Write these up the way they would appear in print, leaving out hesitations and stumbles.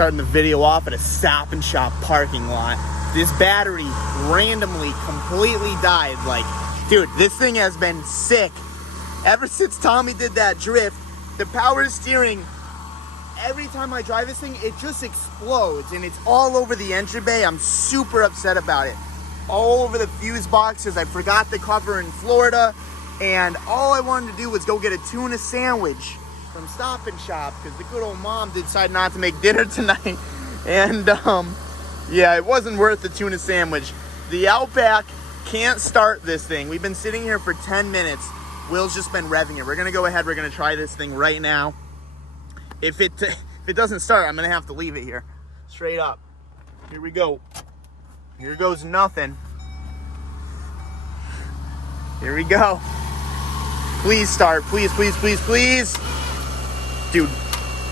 starting the video off at a Stop and Shop parking lot. This battery randomly completely died. Like, dude, this thing has been sick ever since Tommy did that drift. The power steering, every time I drive this thing, it just explodes, and it's all over the engine bay. I'm super upset about it. All over the fuse boxes. I forgot the cover in Florida, and all I wanted to do was go get a tuna sandwich from Stop and Shop because the good old mom decided not to make dinner tonight. And yeah, it wasn't worth the tuna sandwich. The Outback can't start this thing. We've been sitting here for 10 minutes. Will's just been revving it. We're gonna go ahead, we're gonna try this thing right now. If it doesn't start, I'm gonna have to leave it here. Straight up. Here we go. Here goes nothing. Here we go. Please start. Please, please, please, please. Dude,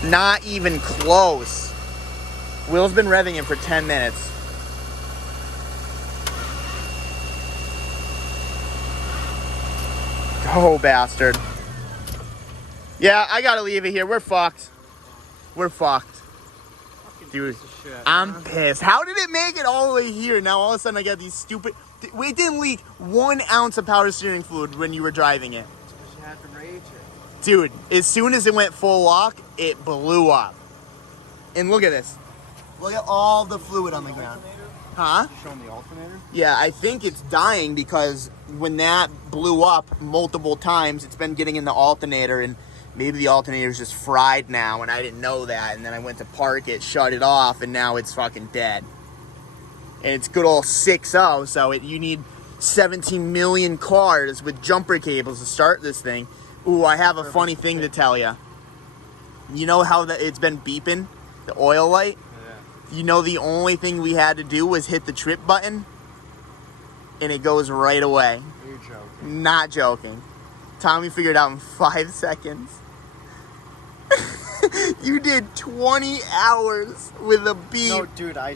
not even close. Will's been revving it for 10 minutes. Oh, bastard. Yeah, I gotta leave it here. We're fucked. We're fucked. Dude, I'm pissed. How did it make it all the way here? Now all of a sudden I got these stupid... It didn't leak 1 ounce of power steering fluid when you were driving it. Because you had to rage it. Dude, as soon as it went full lock, it blew up. And look at this. Look at all the fluid on the ground. Huh? Showing the alternator? Yeah, I think it's dying because when that blew up multiple times, it's been getting in the alternator, and maybe the alternator's just fried now, and I didn't know that, and then I went to park it, shut it off, and now it's fucking dead. And it's good old 6.0, so you need 17 million cars with jumper cables to start this thing. Ooh, I have a funny thing to tell you. You know how it's been beeping? The oil light? You know the only thing we had to do was hit the trip button, and it goes right away. You're joking. Not joking. Tommy figured it out in 5 seconds. You did 20 hours with a beep. No, dude, I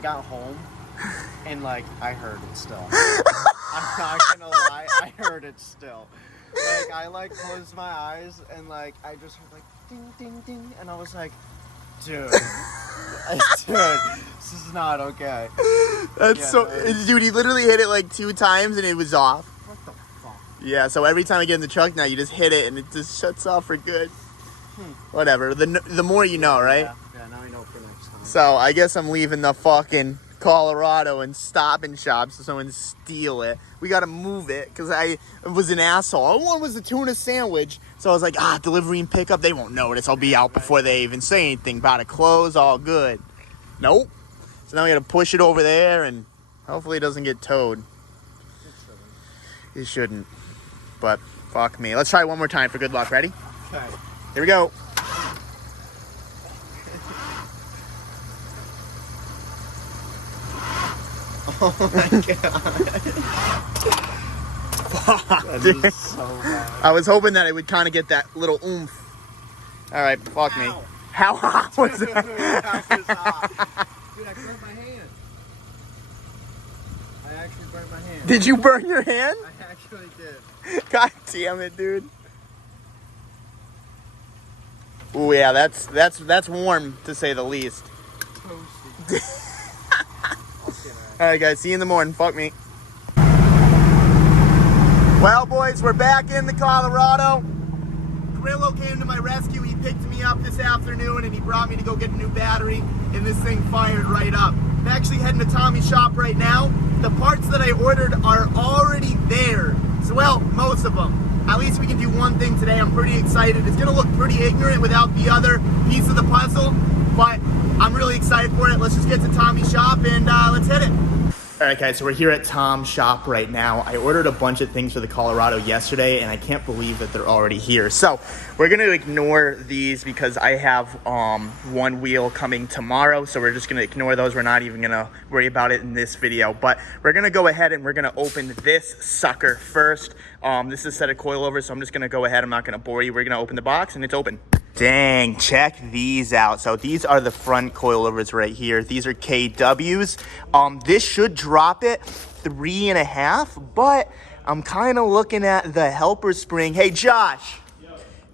got home, and, like, I heard it still. I'm not gonna lie, I heard it still. Like, I, like, closed my eyes, and, like, I just heard, like, ding, ding, ding, and I was like, dude, this is not okay. That's dude, he literally hit it like 2 times and it was off. What the fuck? Yeah, so every time I get in the truck now, you just hit it and it just shuts off for good. Whatever, the more you know, right? Yeah, now I know for next time. So I guess I'm leaving the fucking Colorado and Stop and Shop so someone steal it. We gotta move it because I was an asshole. All I wanted was a tuna sandwich. So I was like, delivery and pickup, they won't notice. I'll be out before they even say anything about it. Close, all good. Nope. So now we gotta push it over there and hopefully it doesn't get towed. It shouldn't. But fuck me. Let's try one more time for good luck. Ready? Okay. Here we go. Oh my god. Fuck, That dude. is so bad. I was hoping that it would kind of get that little oomph. All right, fuck me. How hot was that? That was hot. Dude, I burnt my hand. I actually burnt my hand. Did you burn your hand? I actually did. God damn it, dude. Ooh, yeah, that's warm to say the least. Toasty. All right, guys, see you in the morning. Fuck me. Well, boys, we're back in the Colorado. Grillo came to my rescue. He picked me up this afternoon, and he brought me to go get a new battery, and this thing fired right up. I'm actually heading to Tommy's shop right now. The parts that I ordered are already there. So, well, most of them. At least we can do one thing today. I'm pretty excited. It's going to look pretty ignorant without the other piece of the puzzle, but I'm really excited for it. Let's just get to Tommy's shop and let's hit it. All right, guys, so we're here at Tom's shop right now. I ordered a bunch of things for the Colorado yesterday, and I can't believe that they're already here. So we're going to ignore these because I have one wheel coming tomorrow, so we're just going to ignore those. We're not even going to worry about it in this video, but we're going to go ahead and we're going to open this sucker first. This is a set of coilovers, so I'm just going to go ahead. I'm not going to bore you. We're going to open the box, and it's open. Dang, check these out. So these are the front coilovers right here. These are KWs. This should drop it 3.5, but I'm kind of looking at the helper spring. Hey, Josh,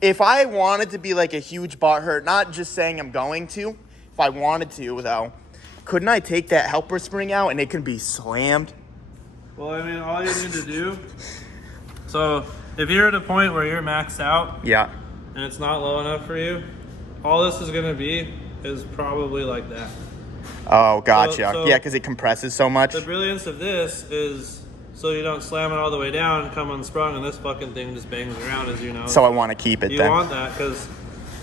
if I wanted to be like a huge butthurt, not just saying I'm going to, if I wanted to, though, couldn't I take that helper spring out and it could be slammed? Well, I mean, all you need to do, so if you're at a point where you're maxed out Yeah. and it's not low enough for you, all this is going to be is probably like that. Oh, gotcha. So yeah, because it compresses so much. The brilliance of this is so you don't slam it all the way down, come unsprung, and this fucking thing just bangs around, as you know. So I want to keep it You then. want that because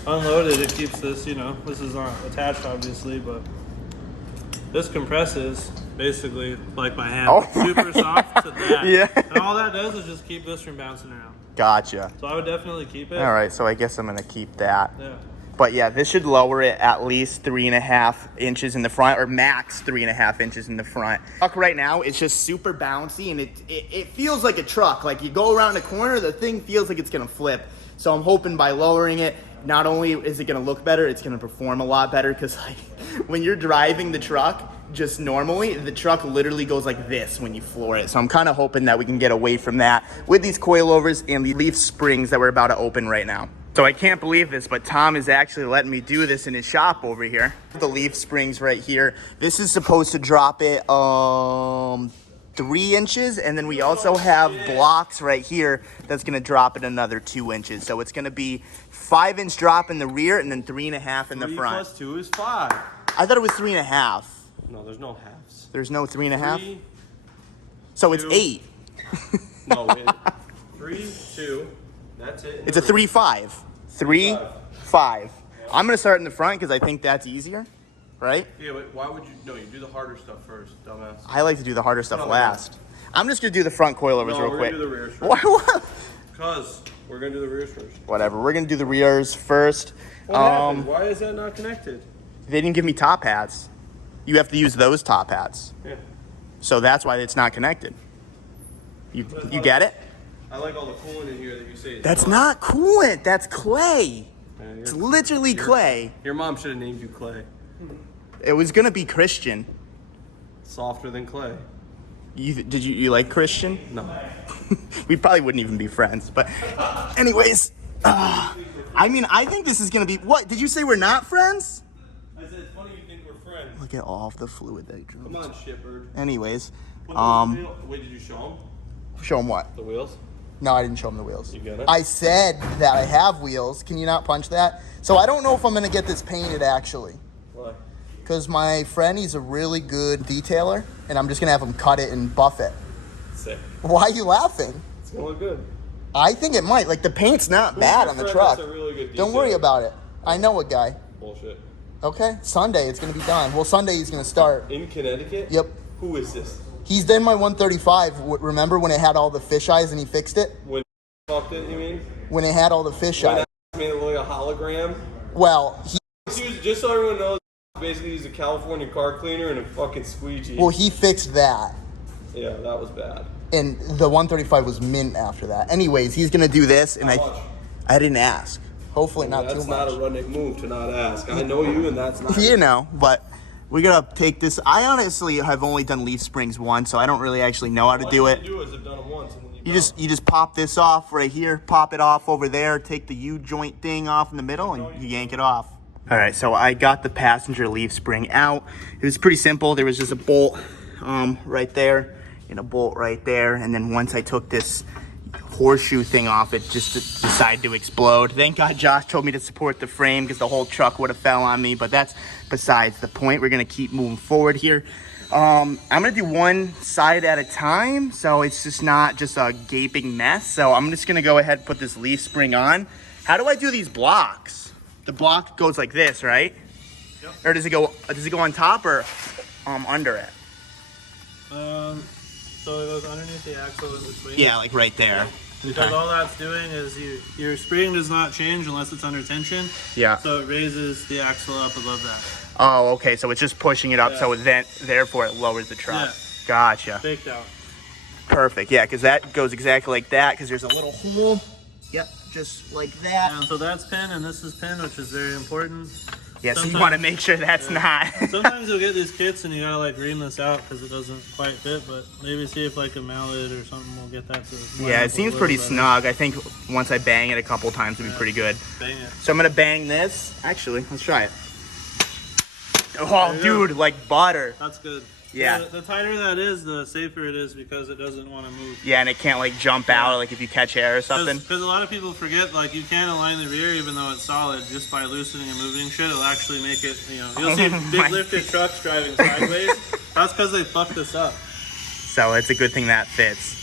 unloaded, it keeps this, you know, this is not attached obviously, but this compresses basically like my hand. Oh. Super soft to that. Yeah. And all that does is just keep this from bouncing around. Gotcha. So I would definitely keep it. All right, so I guess I'm going to keep that. Yeah. But yeah, this should lower it at least 3.5 inches in the front, or max 3.5 inches in the front. Truck right now, it's just super bouncy, and it feels like a truck. Like you go around a corner, the thing feels like it's gonna flip. So I'm hoping by lowering it, not only is it gonna look better, it's gonna perform a lot better. Because like when you're driving the truck, just normally, the truck literally goes like this when you floor it. So I'm kind of hoping that we can get away from that with these coilovers and the leaf springs that we're about to open right now. So I can't believe this, but Tom is actually letting me do this in his shop over here. The leaf springs right here. This is supposed to drop it 3 inches, and then we also have blocks right here that's gonna drop it another 2 inches. So it's gonna be 5-inch drop in the rear and then 3.5 in the 3 front. plus 2 is 5. I thought it was 3.5. No, there's no halves. There's no 3.5? 3, So it's 2. 8. No, 3, 2. That's it. It's a 3-5. 3, 5. I'm gonna start in the front because I think that's easier, right? Yeah, but why would you? No, you do the harder stuff first, dumbass. I like to do the harder stuff No, last. I'm just gonna do the front coilovers No, real we're quick. gonna do the rears first. What? Because we're gonna do the rears first. Whatever. We're gonna do the rears first. What happened? Why is that not connected? They didn't give me top hats. You have to use those top hats. Yeah. So that's why it's not connected. You get it? I like all the coolant in here that you say. That's not coolant. That's clay. Yeah, It's literally clay. Your mom should have named you Clay. It was gonna be Christian. Softer than clay. Did you like Christian? No. We probably wouldn't even be friends. But anyways, I mean, I think this is gonna be. What did you say? We're not friends? I said it's funny you think we're friends. Look at all of the fluid that he drew. Come on, shitbird. Anyways, Wait, did you show him show him what? the wheels? No, I didn't show him the wheels. You got it? I said that I have wheels. Can you not punch that? So I don't know if I'm gonna get this painted actually, Why? because my friend, he's a really good detailer, and I'm just gonna have him cut it and buff it. Sick. Why are you laughing? It's gonna look good. I think it might. Like the paint's not bad your on the friend truck. that's a really good Don't worry detailer? about it. I know a guy. Bullshit. Okay, Sunday it's gonna be done. Well, Sunday he's gonna start. In Connecticut? Yep. Who is this? He's done my 135. Remember when it had all the fish eyes and he fixed it? When fucked it, you mean? When it had all the fish When eyes. I made it look like a hologram? Well, Just so everyone knows, basically he's a California car cleaner and a fucking squeegee. he fixed that. Yeah, that was bad. And the 135 was mint after that. Anyways, he's gonna do this, and How much? I didn't ask. Hopefully not That's too not much. a Rudnik move to not ask. I know you, and that's not. You know, but we're gonna take this. I honestly have only done leaf springs once, so I don't really actually know how to do it. Do is I've done it once, and then You just pop this off right here, pop it off over there, take the U-joint thing off in the middle, and you yank it off. All right, so I got the passenger leaf spring out. It was pretty simple. There was just a bolt right there and a bolt right there, and then once I took this horseshoe thing off, it just decided to explode. Thank God Josh told me to support the frame because the whole truck would have fell on me, but that's besides the point. We're gonna keep moving forward here. I'm gonna do one side at a time, so it's just not just a gaping mess. So I'm just gonna go ahead and put this leaf spring on. How do I do these blocks? The block goes like this, right? Yep. Or does it go on top or under it? So it goes underneath the axle in between. Yeah, like right there. Because Okay. all that's doing is your spring does not change unless it's under tension. Yeah. So it raises the axle up above that. Oh, okay. So it's just pushing it up, Yeah. so then therefore it lowers the truck. Yeah. Gotcha. Baked out. Perfect. Yeah, because that goes exactly like that. Because there's a little hole. Yep, just like that. And so that's pin and this is pin, which is very important. Yeah, so you sometimes- want to make sure that's not. Sometimes you'll get these kits and you gotta like ream this out because it doesn't quite fit, but maybe see if like a mallet or something will get that to line Yeah, up it a seems little pretty better. snug. I think once I bang it a couple times, it'll be pretty good. Bang it. So I'm gonna bang this. Actually, let's try it. Oh, There you dude, like butter. That's good. Yeah. The tighter that is, the safer it is because it doesn't want to move. Yeah, and it can't like jump out like if you catch air or something. Because a lot of people forget, like, you can't align the rear even though it's solid. Just by loosening and moving shit, it'll actually make it, you know, you'll see big lifted trucks driving sideways. That's because they fucked this up. So it's a good thing that fits.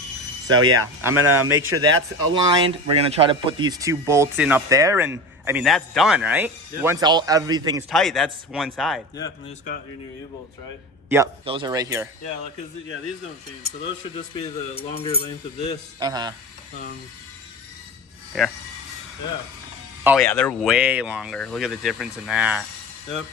So yeah, I'm gonna make sure that's aligned. We're gonna try to put these 2 bolts in up there, and I mean that's done, right? Yeah. Once everything's tight, that's one side. Yeah, and you just got your new U-bolts, right? Yep, those are right here. Yeah, like, cause yeah, these don't change. So those should just be the longer length of this. Here. Yeah. Oh yeah, they're way longer. Look at the difference in that. Yep.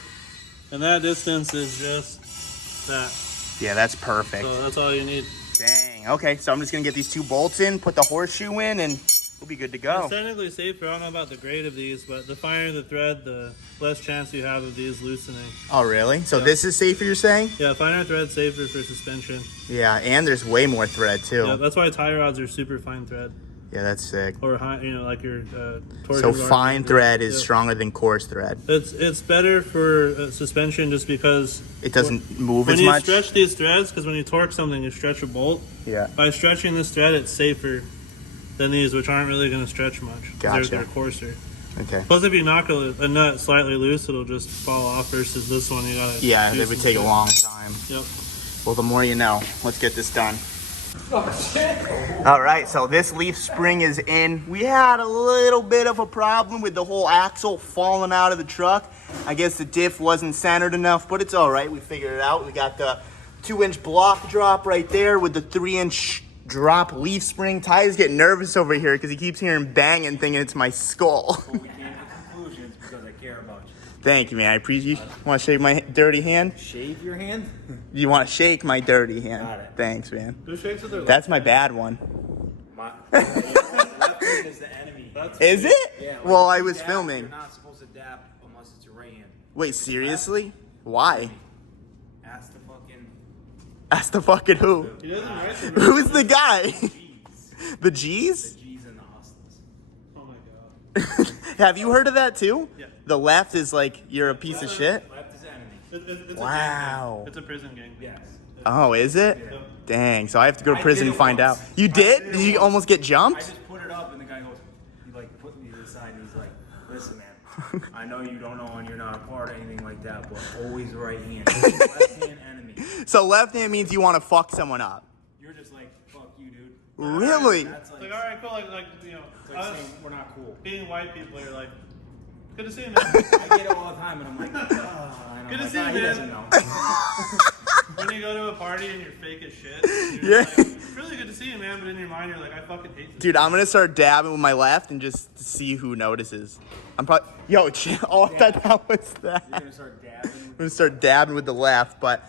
And that distance is just that. Yeah, that's perfect. So that's all you need. Dang. Okay, so I'm just gonna get these 2 bolts in, put the horseshoe in, and we'll be good to go. It's technically safer. I don't know about the grade of these, but the finer the thread, the less chance you have of these loosening. Oh really? So Yeah. this is safer, you're saying? Yeah, finer thread safer for suspension. Yeah, and there's way more thread too. Yeah, that's why tie rods are super fine thread. Yeah, that's sick. Or high, you know, like your torsion So bar. fine thread is Yeah. stronger than coarse thread. It's better for suspension just because It doesn't move when as you much. stretch these threads, because when you torque something, you stretch a bolt. Yeah. By stretching this thread, it's safer than these, which aren't really going to stretch much. 'Cause Gotcha. They're coarser. Okay. Plus, if you knock a nut slightly loose, it'll just fall off. Versus this one, you gotta. Yeah, do it would some take a shit. long time. Yep. Well, the more you know. Let's get this done. All right, so this leaf spring is in. We had a little bit of a problem with the whole axle falling out of the truck. I guess the diff wasn't centered enough, but it's all right. We figured it out. We got the 2-inch block drop right there with the 3-inch drop leaf spring. Ty's getting nervous over here because he keeps hearing banging, thinking it's my skull. We came to conclusions because I care about you. Thank you, man. I appreciate you. Want to shake my dirty hand? Shave your hand? You want to shake my dirty hand? Got it. Thanks, man. Who shakes with their left That's my bad one. My left hand is the enemy. Is it? Yeah, Well, when I you was dab, filming. You're not supposed to dab unless it's your right hand. Wait, seriously? Why? Ask the fucking That's the fucking who? He doesn't write them. Who's the guy? G's. The G's? The G's and the hustlers. Oh my god. Have you heard of that too? Yeah. The left is like, you're a piece of shit? Left is enemy. It's Wow. A gang thing. It's a prison gang. Yes. Oh, is it? Yeah. Dang, so I have to go to I prison did and it find once. out. You I did? did it Did you once. almost get I jumped? just put it up and the guy goes, he like put me to the side and he's like, listen man, I know you don't know and you're not a part of anything like that, but always right hand. Left hand enemy. So left hand means you want to fuck someone up. You're just like, fuck you, dude. Really? That's It's like, like, all right, cool. Like you know, it's like us saying we're not cool. being white people, you're like, good to see you, man. I get it all the time, and I'm like, and I'm Good to like, see you, he man." doesn't know. When you go to a party and you're fake as shit, you're Yeah. like, it's really good to see you, man. But in your mind, you're like, I fucking hate this. Dude, I'm gonna start dabbing with my left and just see who notices. I'm probably, yo, chill. Oh, I thought that was that. You're gonna start dabbing. I'm gonna start dabbing with the left, but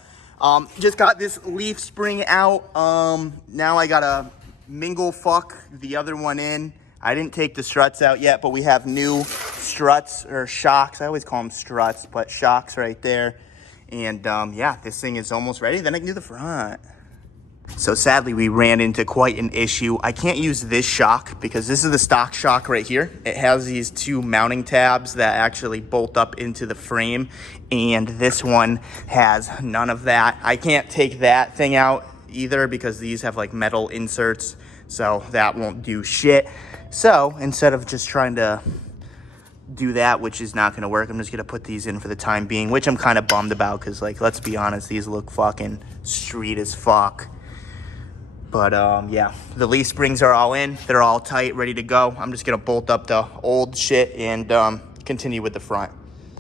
just got this leaf spring out. Now I gotta mingle fuck the other one in. I didn't take the struts out yet, but we have new struts or shocks. I always call them struts, but shocks right there. And yeah, this thing is almost ready. Then I can do the front. So sadly, we ran into quite an issue. I can't use this shock because this is the stock shock right here. It has these 2 mounting tabs that actually bolt up into the frame. And this one has none of that. I can't take that thing out either because these have like metal inserts. So that won't do shit. So instead of just trying to do that, which is not going to work, I'm just going to put these in for the time being, which I'm kind of bummed about because, like, let's be honest, these look fucking street as fuck. But yeah, the leaf springs are all in. They're all tight, ready to go. I'm just going to bolt up the old shit and continue with the front.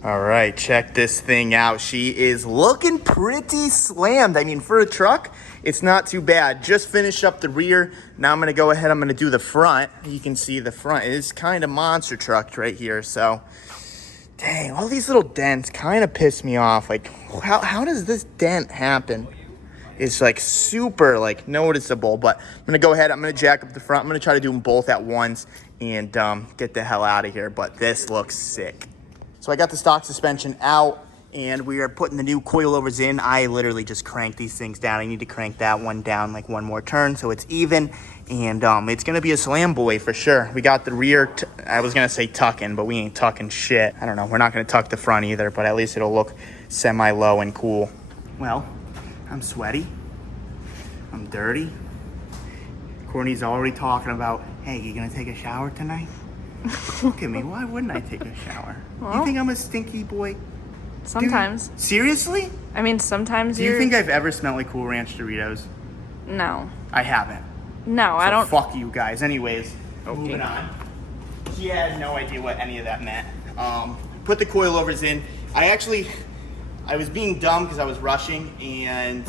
All right, check this thing out. She is looking pretty slammed. I mean, for a truck, it's not too bad. Just finished up the rear. Now I'm going to go ahead. I'm going to do the front. You can see the front is kind of monster trucked right here. So, dang, all these little dents kind of piss me off. Like, how does this dent happen? It's like super like noticeable, but I'm going to go ahead. I'm going to jack up the front. I'm going to try to do them both at once and get the hell out of here. But this looks sick. So I got the stock suspension out and we are putting the new coilovers in. I literally just crank these things down. I need to crank that one down like one more turn so it's even. And it's going to be a slam boy for sure. We got the rear, I was going to say tucking, but we ain't tucking shit. I don't know. We're not going to tuck the front either, but at least it'll look semi-low and cool. Well, I'm sweaty. I'm dirty. Courtney's already talking about, hey, you gonna take a shower tonight? Look at me, why wouldn't I take a shower? Well, you think I'm a stinky boy? sometimes. Dude, seriously? I mean, sometimes Do you think I've ever smelled like Cool Ranch Doritos? No. I haven't. No, I So don't. fuck you guys. Anyways, moving on. He had no idea what any of that meant. Put the coilovers in. I was being dumb because I was rushing, and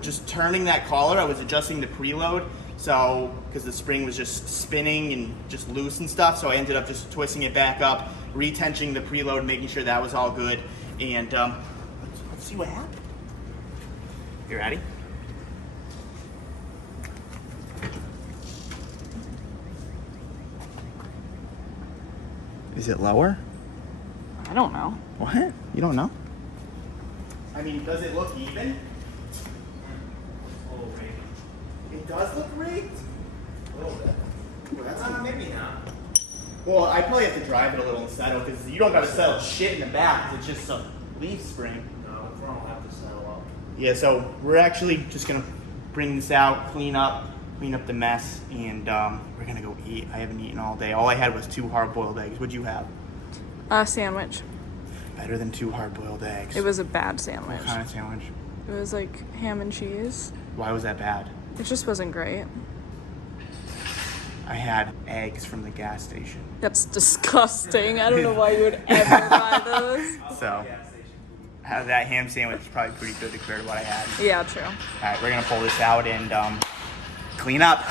just turning that collar, I was adjusting the preload. So, because the spring was just spinning and just loose and stuff, so I ended up just twisting it back up, retensioning the preload, making sure that was all good, and let's see what happened. You ready? Is it lower? I don't know. What? You don't know? I mean, does it look even? It does look rigged? A little bit. Well, that's not maybe not. Well, I probably have to drive it a little and settle, because you don't got to settle shit in the back, 'cause it's just a leaf spring. No, the front will have to settle up. Yeah, so we're actually just going to bring this out, clean up the mess, and we're going to go eat. I haven't eaten all day. All I had was 2 hard-boiled eggs. What'd you have? A sandwich. Better than 2 hard-boiled eggs. It was a bad sandwich. What kind of sandwich? It was like ham and cheese. Why was that bad? It just wasn't great. I had eggs from the gas station. That's disgusting. I don't know why you would ever buy those. So, that ham sandwich is probably pretty good compared to what I had. Yeah, true. All right, we're gonna pull this out and clean up.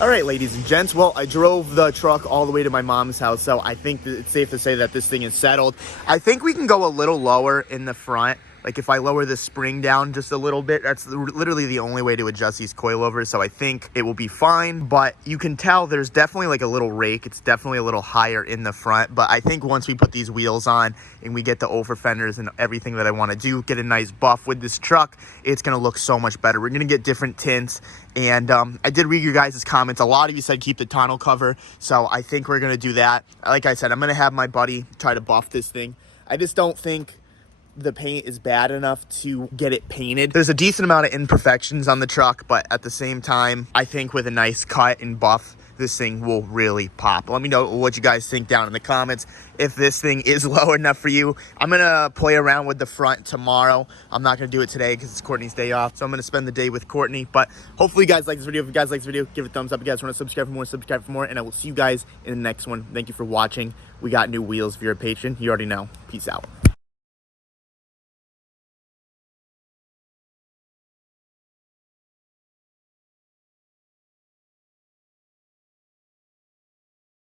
All right, ladies and gents. Well, I drove the truck all the way to my mom's house, so I think that it's safe to say that this thing is settled. I think we can go a little lower in the front. Like if I lower the spring down just a little bit, that's literally the only way to adjust these coilovers. So I think it will be fine, but you can tell there's definitely like a little rake. It's definitely a little higher in the front, but I think once we put these wheels on and we get the over fenders and everything that I want to do, get a nice buff with this truck, it's going to look so much better. We're going to get different tints. And I did read your guys' comments. A lot of you said keep the tonneau cover. So I think we're going to do that. Like I said, I'm going to have my buddy try to buff this thing. I just don't think the paint is bad enough to get it painted. There's a decent amount of imperfections on the truck, but at the same time, I think with a nice cut and buff, this thing will really pop. Let me know what you guys think down in the comments. If this thing is low enough for you, I'm gonna play around with the front tomorrow. I'm not gonna do it today because it's Courtney's day off, so I'm gonna spend the day with Courtney. But hopefully you guys like this video. If you guys like this video, give it a thumbs up. If you guys want to subscribe for more, and I will see you guys in the next one. Thank you for watching. We got new wheels. If you're a patron, you already know. Peace out.